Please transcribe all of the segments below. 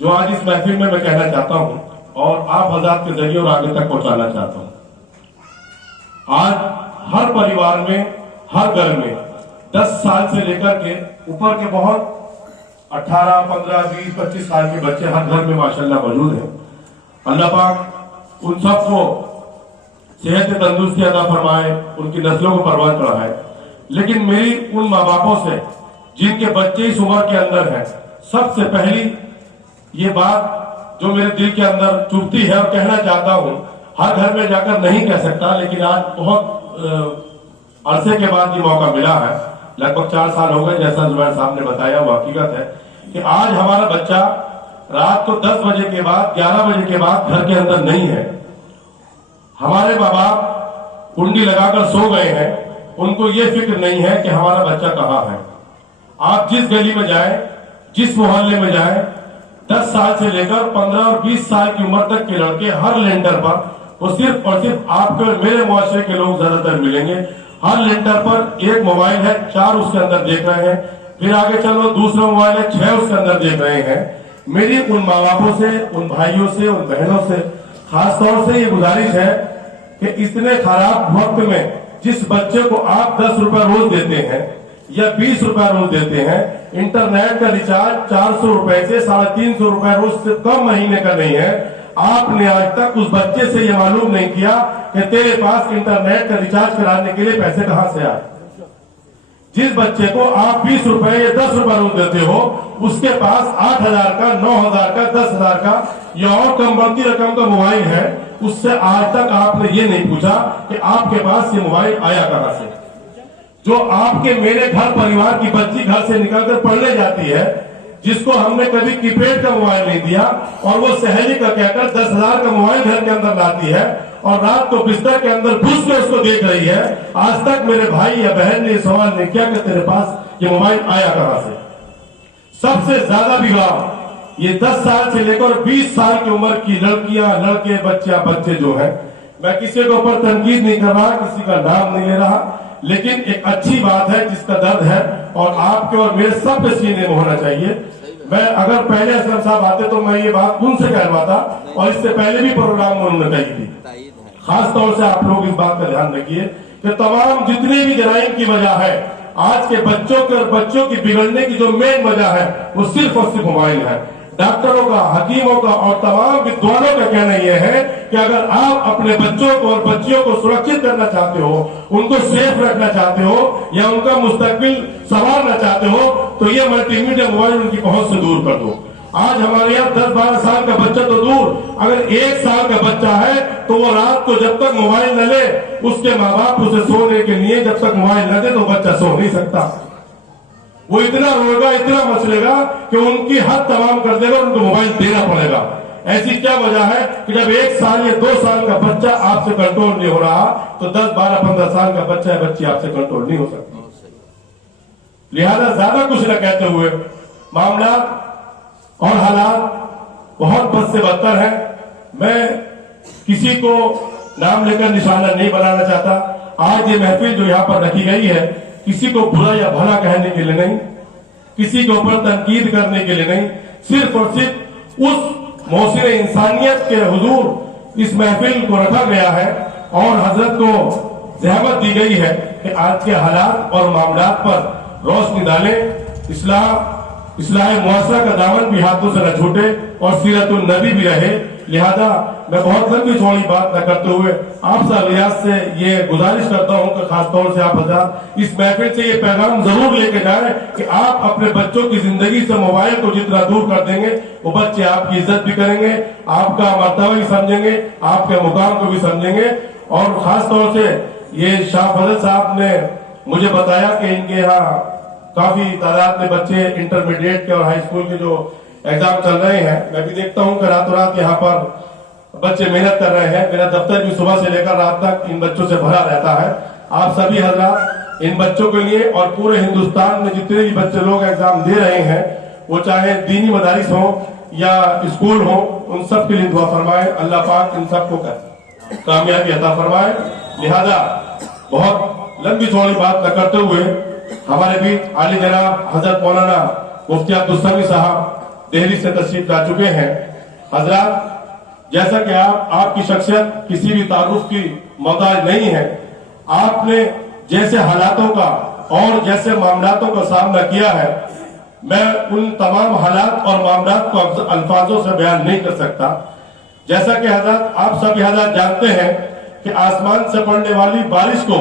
जो आज इस महफिल में मैं कहना चाहता हूं और आप हज़रात के जरिए और आगे तक पहुंचाना चाहता हूं। आज हर परिवार में, हर घर में 10 साल से लेकर के ऊपर के बहुत 18, 15, 20, 25 साल के बच्चे हर घर में माशाल्लाह मौजूद हैं। अल्लाह पाक उन सबको सेहत तंदुरुस्ती अता फरमाए, उनकी नस्लों को परवान चढ़ाए। लेकिन मेरी उन माँ बापों से जिनके बच्चे इस उम्र के अंदर हैं, सबसे पहली ये बात जो मेरे दिल के अंदर चुभती है और कहना चाहता हूँ, हर घर में जाकर नहीं कह सकता, लेकिन आज बहुत अरसे के बाद ये मौका मिला है। लगभग 4 साल हो गए, जैसा जुबैर साहब ने बताया, वो हकीकत है कि आज हमारा बच्चा रात को 10 बजे के बाद, 11 बजे के बाद घर के अंदर नहीं है। हमारे माँ बाप कुंडी लगाकर सो गए हैं, उनको ये फिक्र नहीं है कि हमारा बच्चा कहाँ है। आप जिस गली में जाएं, जिस मोहल्ले में जाएं, 10 साल से लेकर 15 और 20 साल की उम्र तक के लड़के हर लेंटर पर, वो सिर्फ और सिर्फ आपके और मेरे मुआशरे के लोग ज्यादातर मिलेंगे। हर लेंटर पर एक मोबाइल है, 4 उसके अंदर देख रहे हैं, फिर आगे चलो दूसरा मोबाइल है, 6 उसके अंदर देख रहे हैं। मेरी उन माँ बापों से, उन भाइयों से, उन बहनों से खास तौर से ये गुजारिश है कि इतने खराब वक्त में जिस बच्चे को आप 10 रुपए रोज देते हैं या 20 रुपए रोज देते हैं, इंटरनेट का रिचार्ज 400 रुपए से 350 रुपए रोज से कम महीने का नहीं है। आपने आज तक उस बच्चे से ये मालूम नहीं किया कि तेरे पास इंटरनेट का रिचार्ज कराने के लिए पैसे कहां से आए। जिस बच्चे को आप 20 रुपए या 10 रुपए रोज देते हो, उसके पास 8,000 का, 9,000 का, 10,000 का या और कम बढ़ती रकम का मोबाइल है। उससे आज तक आपने ये नहीं पूछा कि आपके पास ये मोबाइल आया कहां से। जो आपके मेरे घर परिवार की बच्ची घर से निकलकर पढ़ने जाती है, जिसको हमने कभी कीपैड का मोबाइल नहीं दिया और वो सहेली का कहकर 10,000 का मोबाइल घर के अंदर लाती है और रात को बिस्तर के अंदर घुस के उसको देख रही है, आज तक मेरे भाई या बहन ने सवाल नहीं किया कि तेरे पास ये मोबाइल आया कहां से। सबसे ज्यादा बिगाड़ ये 10 साल से लेकर 20 साल की उम्र की लड़कियां, लड़के, बच्चे जो है, मैं किसी के ऊपर तनकीद नहीं कर रहा, किसी का नाम नहीं ले रहा, लेकिन एक अच्छी बात है जिसका दर्द है और आपके और मेरे सब के सीने में होना चाहिए। मैं अगर पहले असलम साहब आते तो मैं ये बात उनसे कहलवाता और इससे पहले भी प्रोग्राम में उन्होंने कही थी। खास तौर से आप लोग इस बात का ध्यान रखिए कि तमाम जितने भी जराइम की वजह है, आज के बच्चों के और बच्चों की बिगड़ने की जो मेन वजह है वो सिर्फ और सिर्फ मोबाइल है। डॉक्टरों का, हकीमों का और तमाम विद्वानों का कहना यह है कि अगर आप अपने बच्चों को और बच्चियों को सुरक्षित करना चाहते हो, उनको सेफ रखना चाहते हो या उनका मुस्तकबिल संवारना चाहते हो, तो ये मल्टीमीडिया मोबाइल उनकी पहुंच से दूर कर दो। आज हमारे यहाँ 10-12 साल का बच्चा तो दूर, अगर 1 साल का बच्चा है तो वो रात को जब तक मोबाइल न ले, उसके माँ बाप उसे सोने के लिए जब तक मोबाइल न दे तो बच्चा सो नहीं सकता। वो इतना रोएगा, इतना मचलेगा कि उनकी हद तमाम कर देगा, उनको मोबाइल देना पड़ेगा। ऐसी क्या वजह है कि जब 1 साल या 2 साल का बच्चा आपसे कंट्रोल नहीं हो रहा, तो 10, 12, 15 साल का बच्चा या बच्ची आपसे कंट्रोल नहीं हो सकती। लिहाजा ज्यादा कुछ न कहते हुए, मामला और हालात बहुत बद से बदतर है। मैं किसी को नाम लेकर निशाना नहीं बनाना चाहता। आज ये महफिल जो यहाँ पर रखी गई है, किसी को बुरा या भला कहने के लिए नहीं, किसी के ऊपर तनकीद करने के लिए नहीं, सिर्फ और सिर्फ उस मौसिर इंसानियत के हुजूर इस महफिल को रखा गया है और हजरत को ज़हमत दी गई है कि आज के हालात और मामलात पर रोशनी डालें, इस्लाह मुआशरा का दामन भी हाथों से न छूटे और सीरतुन नबी भी रहे। लिहाजा मैं बहुत लंबी चौड़ी बात न करते हुए आपसे रियाज से ये गुजारिश करता हूं कि खासतौर से आप हज़रात इस महफिल से ये पैगाम जरूर लेके जाएं कि आप अपने बच्चों की जिंदगी से मोबाइल को जितना दूर कर देंगे, वो बच्चे आपकी इज्जत भी करेंगे, आपका मर्तबा भी समझेंगे, आपके मुकाम को भी समझेंगे। और खासतौर से ये शाह फजल साहब ने मुझे बताया कि इनके यहाँ काफी तादाद में बच्चे इंटरमीडिएट के और हाई स्कूल के जो एग्जाम चल रहे हैं, मैं भी देखता हूं कि रातों रात यहाँ पर बच्चे मेहनत कर रहे हैं। मेरा दफ्तर भी सुबह से लेकर रात तक इन बच्चों से भरा रहता है। आप सभी हजरात इन बच्चों के लिए और पूरे हिंदुस्तान में जितने भी बच्चे लोग एग्जाम दे रहे हैं, वो चाहे दीनी मदारिस हो या स्कूल हो, उन सब के लिए दुआ फरमाए। अल्लाह पाक इन सबको कामयाबी अता फरमाए। लिहाजा बहुत लंबी चौड़ी बात न करते हुए हमारे बीच आली जनाब हजरत मौलाना मुफ्ती अब्दुल समी साहब दिल्ली से तशरीफ ला चुके हैं। हजरात, जैसा कि आप की शख्सियत किसी भी तारुफ की मोहताज नहीं है। आपने जैसे हालातों का और जैसे मामलातों का सामना किया है, मैं उन तमाम हालात और मामलात को अल्फाजों से बयान नहीं कर सकता। जैसा कि हजरत आप सभी हजरत जानते हैं कि आसमान से पड़ने वाली बारिश को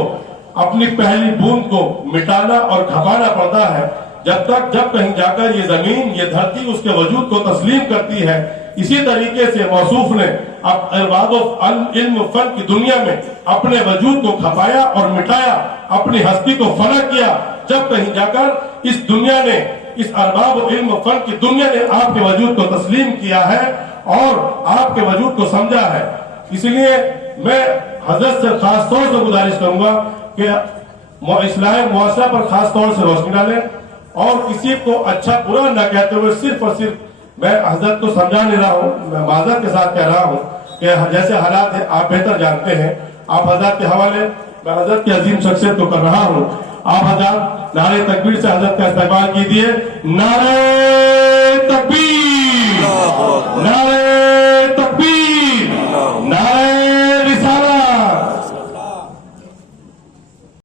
अपनी पहली बूंद को मिटाना और खपाना पड़ता है, जब कहीं जाकर ये जमीन, ये धरती उसके वजूद को तस्लीम करती है। इसी तरीके से मौसूफ ने अब अरबाब इल्म फन की दुनिया में अपने वजूद को खपाया और मिटाया, अपनी हस्ती को फना किया, जब कहीं जाकर इस दुनिया ने, इस अरबाब इल्म फन की दुनिया ने आपके वजूद को तस्लीम किया है और आपके वजूद को समझा है। इसलिए मैं हजरत से खास तौर से गुजारिश करूंगा कि इस्लाह मुआशरा पर खास तौर से रोशनी डालें और किसी को अच्छा बुरा न कहते हुए सिर्फ और सिर्फ, मैं हजरत को समझा नहीं रहा हूँ, मैं माजरत के साथ कह रहा हूँ कि जैसे हालात है आप बेहतर जानते हैं। आप हजरत के हवाले मैं हजरत की अजीम शख्सियत को कर रहा हूँ। आप हजरत नारे तकबीर से हजरत का इस्तेमाल कीजिए। नारे तकबीर।